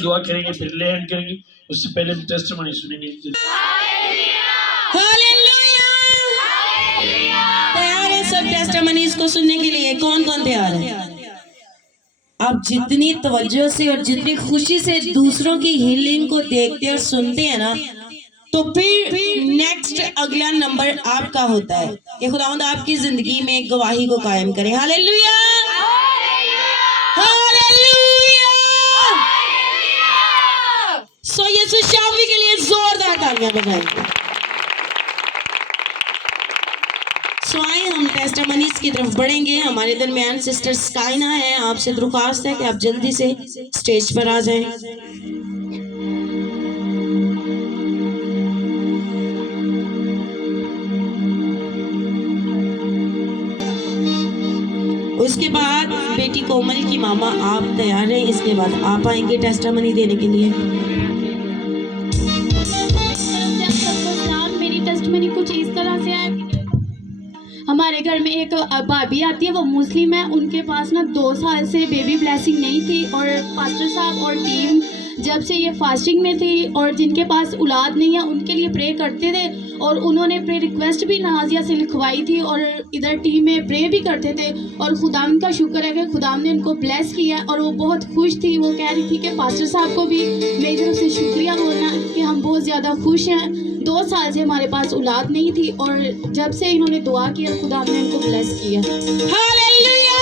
दुआ करेंगे, फिर लैंड करेंगे। उससे पहले हम टेस्टिमनी सुनेंगे। तैयार है सब टेस्टिमनीज को सुनने के लिए? कौन कौन तैयार है? आप जितनी तवज्जो से और जितनी खुशी से दूसरों की हीलिंग को देखते और सुनते हैं ना, तो फिर नेक्स्ट अगला नंबर आपका होता है कि खुदावंद आपकी जिंदगी में गवाही को कायम करे। Hallelujah, hallelujah. सो यीशु शाफी के लिए जोरदार तालियां बजाएं। सो आए हम टेस्टिमनीज की तरफ बढ़ेंगे। हमारे दरमियान सिस्टर स्काइना है। आपसे दरख्वास्त है कि आप जल्दी से स्टेज पर आ जाएं। उसके बाद बेटी कोमल की मामा आप तैयार हैं? इसके बाद आप आएंगे टेस्टिमनी देने के लिए। मेरी टेस्टिमनी कुछ इस तरह से है। हमारे घर में एक भाभी आती है, वो मुस्लिम है। उनके पास ना 2 साल से बेबी ब्लेसिंग नहीं थी, और पास्टर साहब और टीम जब से ये फास्टिंग में थी और जिनके पास औलाद नहीं है उनके लिए प्रे करते थे, और उन्होंने प्रे रिक्वेस्ट भी नाजिया से लिखवाई थी और इधर टीम में प्रे भी करते थे। और खुदाम का शुक्र है कि खुदाम ने उनको ब्लेस किया, और वो बहुत खुश थी। वो कह रही थी कि पास्टर साहब को भी मेरी तरफ से शुक्रिया बोलना कि हम बहुत ज़्यादा खुश हैं। 2 साल से हमारे पास औलाद नहीं थी, और जब से इन्होंने दुआ किया खुदाम ने उनको ब्लेस किया। हालेलुया,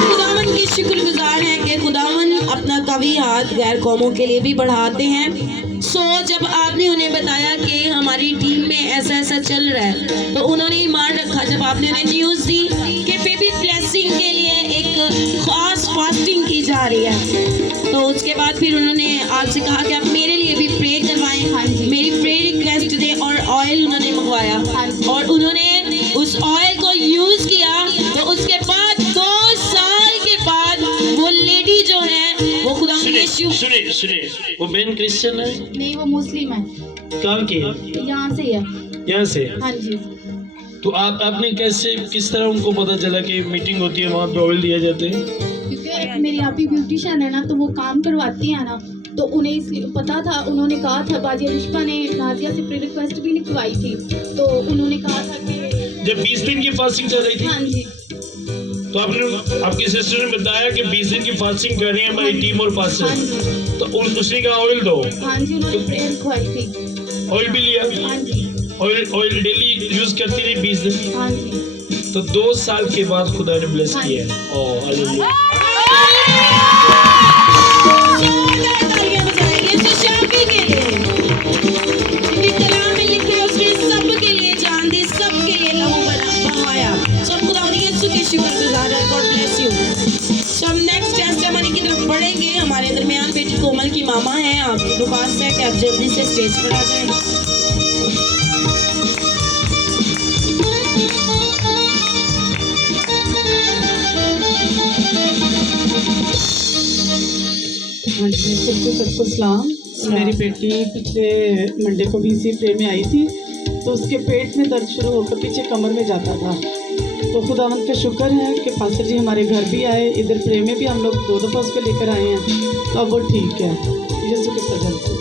खुदावन की शुक्रगुजार है कि खुदावन अपना कवी हाथ गैर कौमों के लिए भी बढ़ाते हैं। सो जब आपने उन्हें बताया कि हमारी टीम में ऐसा ऐसा चल रहा है, तो उन्होंने ईमान रखा। जब आपने उन्हें न्यूज़ दी कि बेबी ब्लेसिंग के लिए एक खास फास्टिंग की जा रही है, तो उसके बाद फिर उन्होंने आपसे कहा कि आप मेरे लिए भी प्रे करवाएं। हाँ जी। मेरी प्रे रिक्वेस्ट दें, और ऑयल उन्होंने मंगवाया। हाँ जी। और उन्होंने उस ऑयल को यूज किया, तो उसके बाद 2 साल के बाद वो लेडी जो है वो खुदा यीशु। सुने, वो बहन क्रिश्चियन है? नहीं, वो मुस्लिम है। कहाँ की है? यहाँ से है। यहाँ से? हाँ जी। तो आपने किस तरह उनको पता चला कि मीटिंग होती है, वहाँ पे ऑयल दिया जाते हैं? क्योंकि मेरी आप ही ब्यूटिशियन है ना, तो वो काम करवाती है ना, तो उन्हें इसलिए पता था। उन्होंने कहा था, बाजी अनुष्का ने नाजिया से प्रे रिक्वेस्ट भी लिखवाई थी, तो उन्होंने कहा था कि जब 20 दिन की फास्टिंग चल रही थी। हाँ जी। तो आपकी सिस्टर ने बताया कि 20 दिन की फास्टिंग कर रही है हमारी टीम और हाँ पास्टर। जी। तो उसने कहा ऑयल दो। हाँ जी, उन्होंने प्रे लिखवाई थी। ऑयल भी लिया? हाँ जी। ऑयल डेली यूज करती रही 20 दिन। हाँ जी। तो 2 साल के बाद खुदा ने ब्लेस हाँ किया। Oh hallelujah. हमारे दरमियान बेटी कोमल की मामा है। आप दरख्वास्त है कि आप जल्दी से स्टेज पर आ जाएं। हाँ जी, सबको सलाम। मेरी बेटी पिछले मंडे को भी इसी प्रे में आई थी, तो उसके पेट में दर्द शुरू होकर पीछे कमर में जाता था। तो खुदावंत का शुक्र है कि पास्टर जी हमारे घर भी आए, इधर प्रे में भी हम लोग 2 दफ़ा उसको लेकर आए हैं, तो अब वो ठीक है यीशु के फजल से।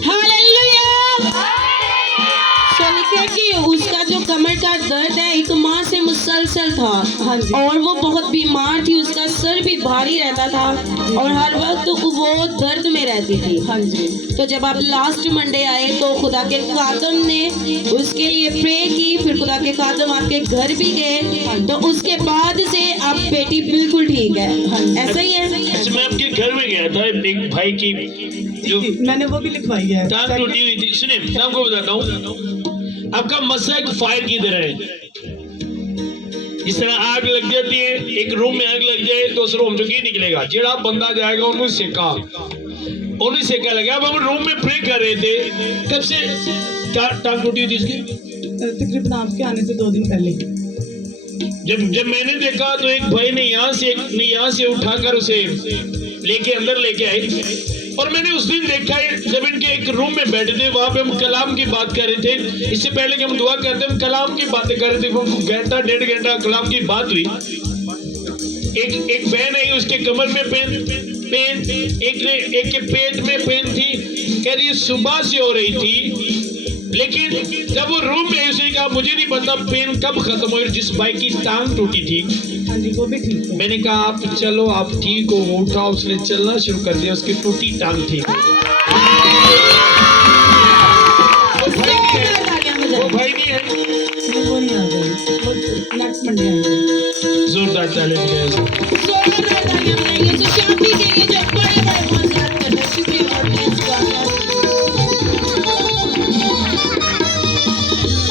कि उसका जो कमर का दर्द है एक माह से मुसलसल था। हाँ जी। और वो बहुत बीमार थी, उसका सर भी भारी रहता था और हर वक्त वो दर्द में रहती थी। हाँ जी। तो जब आप लास्ट मंडे आए तो खुदा के खादम ने उसके लिए प्रे की, फिर खुदा के खादम आपके घर भी गए, तो उसके बाद से अब बेटी बिल्कुल ठीक है। ऐसा ही है। अच्छा, मैं आपके घर में गया था, एक भाई की जो मैंने वो भी लिखवाई है, टांग टूटी हुई थी। सुनिए, मैं आपको बताता हूँ, आपका मसला एक फायर की तरह है। इस तरह आग लग जाती है, एक रूम में आग लग जाए तो उस रूम से निकलेगा, जेड़ा बंदा जाएगा उन्हें सेका लगा। अब हम रूम में प्रे कर रहे थे, कब से टांग टूटी हुई थी इसकी? तकरीबन आपके आने से 2 दिन पहले। जब मैंने देखा तो एक भाई ने यहाँ से उठाकर उसे लेके अंदर लेके आए, और मैंने उस दिन देखा है जब इनके एक रूम में बैठे थे, वहां पे हम कलाम की बात कर रहे थे। इससे पहले कि हम दुआ करते हम कलाम की बातें कर रहे थे। 1 घंटा 1.5 घंटा कलाम की बात हुई। एक बहन आई, उसके कमर में पेन, एक के पेट में पेन थी। कह रही सुबह से हो रही थी, लेकिन जब वो रूम में उसने कहा मुझे नहीं पता पेन कब खत्म हुई। जिस भाई की टांग टूटी थी, हाँ जी, वो भी ठीक है। मैंने कहा आप चलो, आप ठीक हो, उठा, उसने चलना शुरू कर दिया, उसकी टूटी टांग ठीक हो। वो भाई नहीं है, वो नहीं आ गई, वो नेक्स्ट मंडे आएंगे। जोरदार ताली बजाएं। जोरदार तालियां बजाइए तो शादी के लिए जो बड़े-बड़े मौजूद कर रहे हैं। शुक्रिया और प्लीज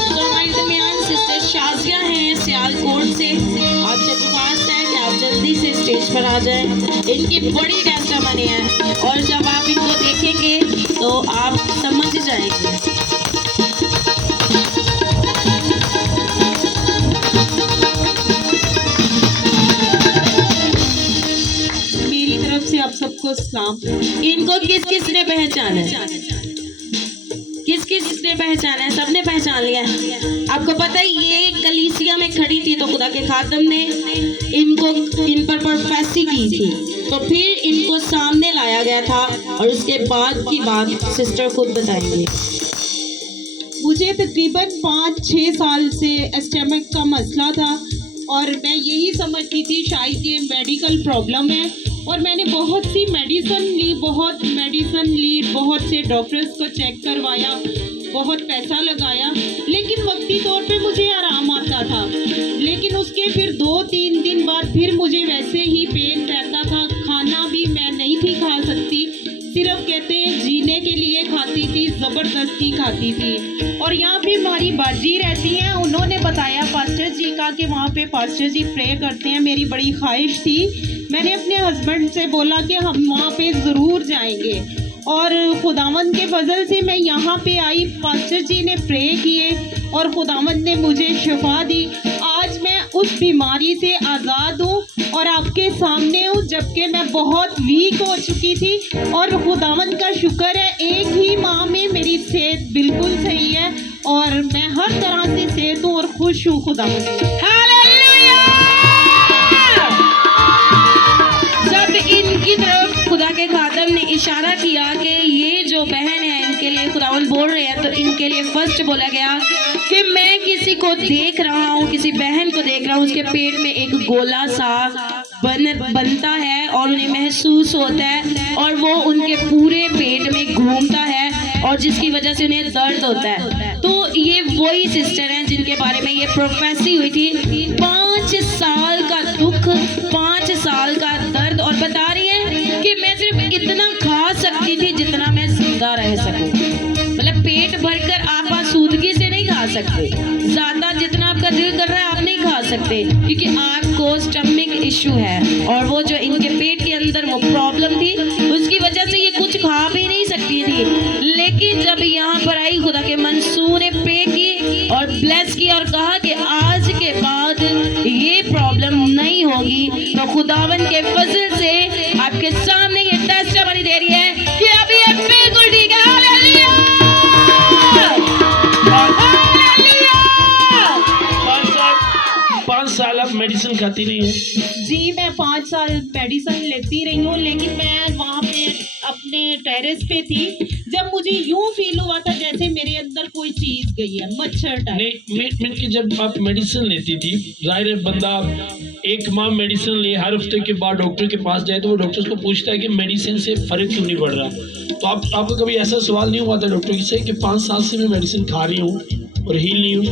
तो हमारे दरमियान सिस्टर शाजिया हैं सियालकोट से। आपसे दरख्वास्त है कि आप जल्दी से स्टेज पर आ जाएं। इनकी बड़ी टेस्टमनी है और जब आप इनको देखेंगे तो आप समझ जाएंगे। मेरी तरफ से आप सबको सलाम। इनको किस किस ने पहचाना है? किस किस ने पहचाना है? सबने पहचान लिया है। आपको पता है ये कलीसिया में खड़ी थी तो खुदा के खादम ने इन पर प्रोफेसी की थी, तो फिर इनको सामने लाया गया था और उसके बाद की बात सिस्टर खुद बताएंगे। मुझे तकरीबन 5-6 साल से एस्टमक का मसला था और मैं यही समझती थी शायद ये मेडिकल प्रॉब्लम है, और मैंने बहुत सी मेडिसिन ली, बहुत से डॉक्टर्स को चेक करवाया, बहुत पैसा लगाया, लेकिन वक्ती तौर पे मुझे आराम आता था। लेकिन उसके फिर 2-3 दिन बाद फिर मुझे वैसे ही पेन रहता था। खाना भी मैं नहीं थी खा सकती, सिर्फ कहते हैं जीने के लिए खाती थी, ज़बरदस्ती खाती थी। और यहाँ पे हमारी बाजी रहती हैं, उन्होंने बताया पास्टर जी का कि वहाँ पे पास्टर जी प्रे करते हैं। मेरी बड़ी ख्वाहिश थी, मैंने अपने हस्बैंड से बोला कि हम वहाँ पे ज़रूर जाएंगे, और खुदावंद के फजल से मैं यहाँ पे आई। पास्टर जी ने प्रे किए और खुदावंद ने मुझे शिफा दी। आज मैं उस बीमारी से आज़ाद हूँ और आपके सामने हूँ, जबकि मैं बहुत वीक हो चुकी थी। और खुदावंद का शुक्र है, एक ही माह में मेरी सेहत बिल्कुल सही है और मैं हर तरह से सेहत हूँ और खुश हूँ खुदावंद से। जब इनकी तरफ खुदा के खादम ने इशारा किया कि ये जो बहन है इनके लिए खुदावंद बोल रहे हैं, तो इनके लिए फर्स्ट बोला गया कि मैं किसी को देख रहा हूँ, किसी बहन को देख रहा हूँ, उसके पेट में एक गोला सा बनता है और उन्हें महसूस होता है और वो उनके पूरे पेट में घूमता है और जिसकी वजह से उन्हें दर्द होता है। तो ये वही सिस्टर हैं जिनके बारे में ये प्रोफेसी हुई थी। 5 साल का दुख, 5 साल का दर्द, और बता रही है कि मैं सिर्फ इतना खा सकती थी जितना मैं जिंदा रह सकूं। मतलब पेट भरकर आप आसूदगी से नहीं खा सकते, ज्यादा जितना आपका दिल कर रहा है आप नहीं खा सकते, क्योंकि आपको स्टमक इशू है और वो जो इनके पेट के अंदर वो प्रॉब्लम थी उसकी वजह से ये कुछ खा भी नहीं सकती थी। लेकिन जब यहाँ पर आई, खुदा के मंसूर ने प्रे की और ब्लेस की और कहा कि आज के बाद ये प्रॉब्लम नहीं होगी, तो खुदावन के फजल से आपके सामने ये टेस्टिमनी दे रही है कि अभी ये बिल्कुल ठीक है। हालेलुया! हालेलुया! 5 साल आप मेडिसिन खाती नहीं है? जी, मैं 5 साल मेडिसिन लेती रही हूँ, लेकिन मैं वहाँ पे अपने टेरेस पे थी जब मुझे यूं फील हुआ था जैसे मेरे अंदर कोई चीज गई है, मच्छर टाइप। नहीं, कि जब आप मेडिसिन लेती थी, जाहिर है बंदा एक माह मेडिसिन ले, हर हफ्ते के बाद डॉक्टर के पास जाए तो वो डॉक्टर को पूछता है कि मेडिसिन से फर्क क्यों नहीं पड़ रहा। तो आपको कभी ऐसा सवाल नहीं हुआ था डॉक्टर से कि 5 साल से मैं मेडिसिन खा रही हूँ और हील नहीं हूँ?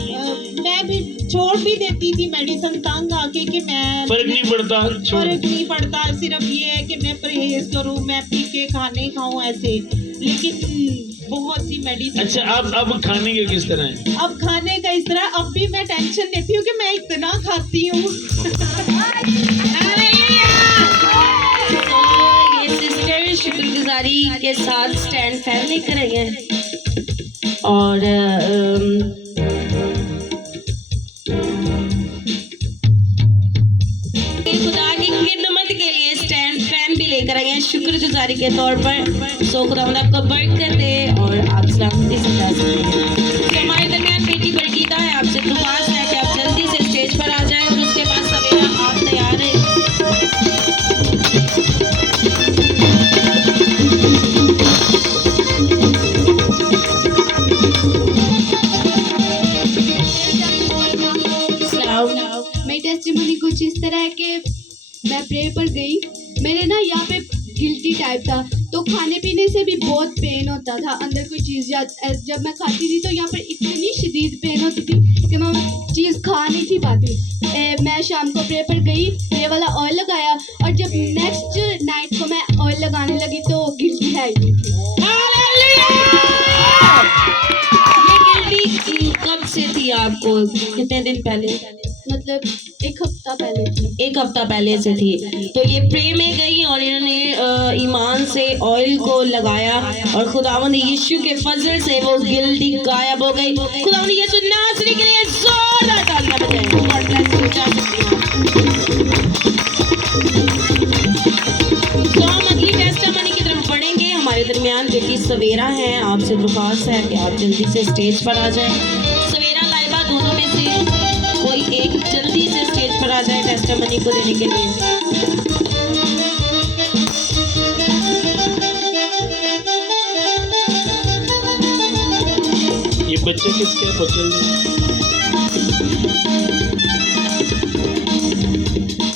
मैं भी छोड़ भी देती थी मेडिसिन, तंग आके कि मैं फर्क नहीं पड़ता, फर्क नहीं पड़ता, सिर्फ ये है कि मैं परहेज करूँ, मैं पी के खाने खाऊं ऐसे। लेकिन बहुत सी मेडिसिन। अच्छा, अब खाने के किस तरह है? अब खाने का इस तरह, अब भी मैं टेंशन लेती हूँ कि मैं इतना खाती हूँ। तो ये सिस्टर शुक्रगुजारी के साथ स्टैंड फैन लेकर आई हैं और खुदा की खिदमत के लिए स्टैंड फैन भी लेकर आई हैं शुक्रगुजारी के तौर पर। सो खुदा आपको बरकत दे और आप सलामती से जा सकें। हमारे दरमियान बेटी बरकीता है, आपसे दुआ है कि आप जल्दी से स्टेज पर आ जाएं और उसके बाद सवेरा आप तैयार है। टेस्टिमनी कुछ इस तरह है कि मैं प्रेयर पर गई, मेरे ना यहाँ पे गिल्टी टाइप था, तो खाने पीने से भी बहुत पेन होता था, अंदर कोई चीज़ जब मैं खाती थी तो यहाँ पर इतनी शदीद पेन होती थी कि मैं चीज़ खा नहीं थी पाती। मैं शाम को प्रेयर पर गई, ये वाला ऑयल लगाया, और जब नेक्स्ट नाइट को मैं ऑयल लगाने लगी तो गिल्टी है ही नहीं थी। ये गिल्टी कब से थी आपको, कितने दिन पहले? मतलब एक हफ्ता पहले थी। एक हफ्ता पहले से थी। तो ये प्रे में गई और इन्होंने ईमान से ऑयल को लगाया और खुदावंद यीशु के फजल से वो गिल्टी गायब हो गई। खुदावंद यीशु नासरी के लिए जोरदार तालियां बजाएं। God bless you. जा सकते हैं। तो हम अगली टेस्टिमनी की तरफ बढ़ेंगे। हमारे दरमियान बेटी सवेरा है, आपसे दरख्वास्त है कि आप जल्दी से स्टेज पर आ जाएं। सवेरा लाइबा दोनों में से कोई एक जल्दी से स्टेज पर आ जाए टेस्टिमनी को देने के लिए। ये बच्चे किसके बच्चे?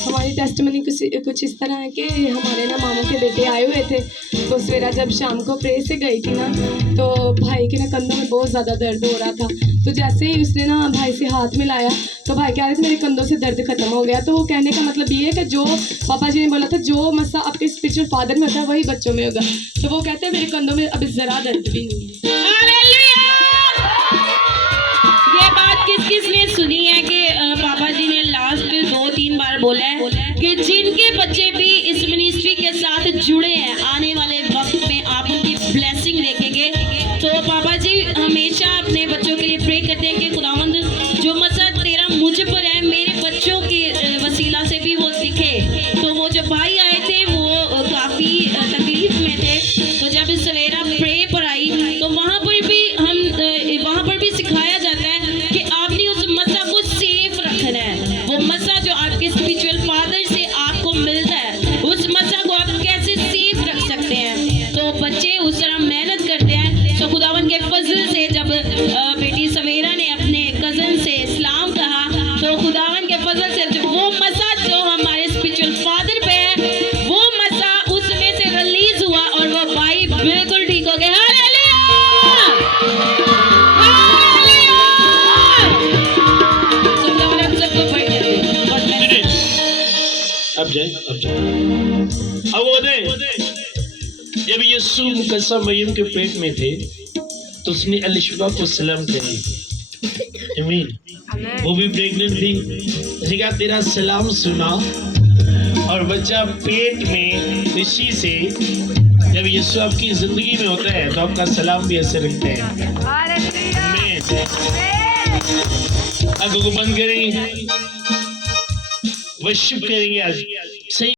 हमारी टेस्टिमनी कुछ इस तरह है कि हमारे ना मामू के बेटे आए हुए थे, तो सवेरा जब शाम को प्रे से गई थी ना, तो भाई के ना कंधों में बहुत ज़्यादा दर्द हो रहा था। तो जैसे ही उसने ना भाई से हाथ मिलाया तो भाई कह रहे थे मेरे कंधों से दर्द खत्म हो गया। तो वो कहने का मतलब ये है कि जो पापा जी ने बोला था जो मसा आपके स्पिरिचुअल फादर में होता है वही बच्चों में होगा। तो वो कहते हैं मेरे कंधों में अभी ज़रा दर्द भी नहीं है। ये बात किस किस ने सुनी है कि पापा जी ने लास्ट 2-3 बार बोला है कि जिनके बच्चे भी इस मिनिस्ट्री के साथ जुड़े हैं, आने वाले वक्त में आप उनकी ब्लेसिंग देखेंगे। तो पापा जी हमेशा अपने बच्चों के लिए प्रे करते हैं कि खुदावंद जो मकसद तेरा मुझ पर है मेरे बच्चों के वसीला से भी वो दिखे। तो वो जो भाई आए थे वो काफ़ी तकलीफ में थे, तो जब सवेरा प्रे पर आई तो वहाँ पर भी सिखाया जाता है कि आपने उस मसा को सेफ रखना है। वो मसा जो आपके स्पिरिचुअल फादर से आपको मिलता है, उस मसा को आप कैसे सेफ रख सकते हैं। तो बच्चे उस तरह मेहनत करते हैं। तो खुदावन के फजल से जब बेटी सवेरा ने अपने कज़न से इस्लाम कहा, तो खुदावन के फजल से जो वो मसा जो हमारे स्पिरिचुअल फादर पे है, वो मसा उसमें से रिलीज हुआ और वो भाई बिल्कुल ठीक हो गए। अब जाए। अब वो जब यीशु मुकद्दस मरियम के पेट में थे तो उसने अलीशबा को सलाम करी। आमीन। वो भी प्रेग्नेंट थी, उसने कहा तेरा सलाम सुना, और बच्चा पेट में खुशी से जब यीशु आपकी जिंदगी में होता है तो आपका सलाम भी असर रखता है। आमीन। आंखों को बंद करेंगे, वर्शिप करेंगे आज। सही